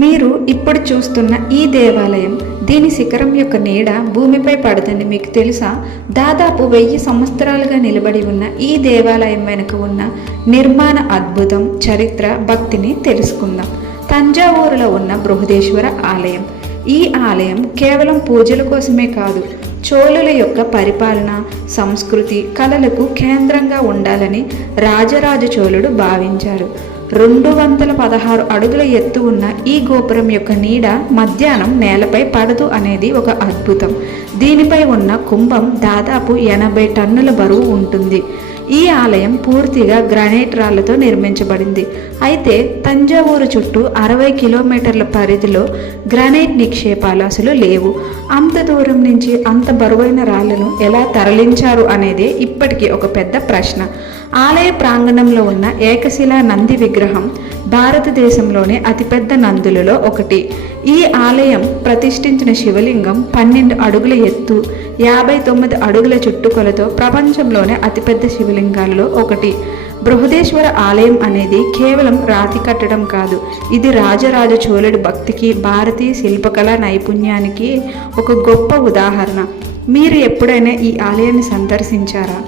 మీరు ఇప్పుడు చూస్తున్న ఈ దేవాలయం, దీని శిఖరం యొక్క నీడ భూమిపై పడదని మీకు తెలుసా? దాదాపు 1000 సంవత్సరాలుగా నిలబడి ఉన్న ఈ దేవాలయం వెనుక ఉన్న నిర్మాణ అద్భుతం, చరిత్ర, భక్తిని తెలుసుకుందాం. తంజావూరులో ఉన్న బృహదేశ్వర ఆలయం. ఈ ఆలయం కేవలం పూజల కోసమే కాదు, చోళుల యొక్క పరిపాలన, సంస్కృతి, కళలకు కేంద్రంగా ఉండాలని రాజరాజ చోళుడు భావించారు. 216 అడుగుల ఎత్తు ఉన్న ఈ గోపురం యొక్క నీడ మధ్యాహ్నం నేలపై పడదు అనేది ఒక అద్భుతం. దీనిపై ఉన్న కుంభం దాదాపు 80 టన్నుల బరువు ఉంటుంది. ఈ ఆలయం పూర్తిగా గ్రానైట్ రాళ్లతో నిర్మించబడింది. అయితే తంజావూరు చుట్టూ 60 కిలోమీటర్ల పరిధిలో గ్రానైట్ నిక్షేపాలు అసలు లేవు. అంత దూరం నుంచి అంత బరువైన రాళ్లను ఎలా తరలించారు అనేదే ఇప్పటికీ ఒక పెద్ద ప్రశ్న. ఆలయ ప్రాంగణంలో ఉన్న ఏకశిలా నంది విగ్రహం భారతదేశంలోని అతిపెద్ద నందులలో ఒకటి. ఈ ఆలయం ప్రతిష్ఠించిన శివలింగం 12 అడుగుల ఎత్తు, 59 అడుగుల చుట్టుకొలతో ప్రపంచంలోనే అతిపెద్ద శివలింగాలలో ఒకటి. బృహదేశ్వర ఆలయం అనేది కేవలం రాతి కట్టడం కాదు, ఇది రాజరాజ చోళుడి భక్తికి, భారతీయ శిల్పకళా నైపుణ్యానికి ఒక గొప్ప ఉదాహరణ. మీరు ఎప్పుడైనా ఈ ఆలయాన్ని సందర్శించారా?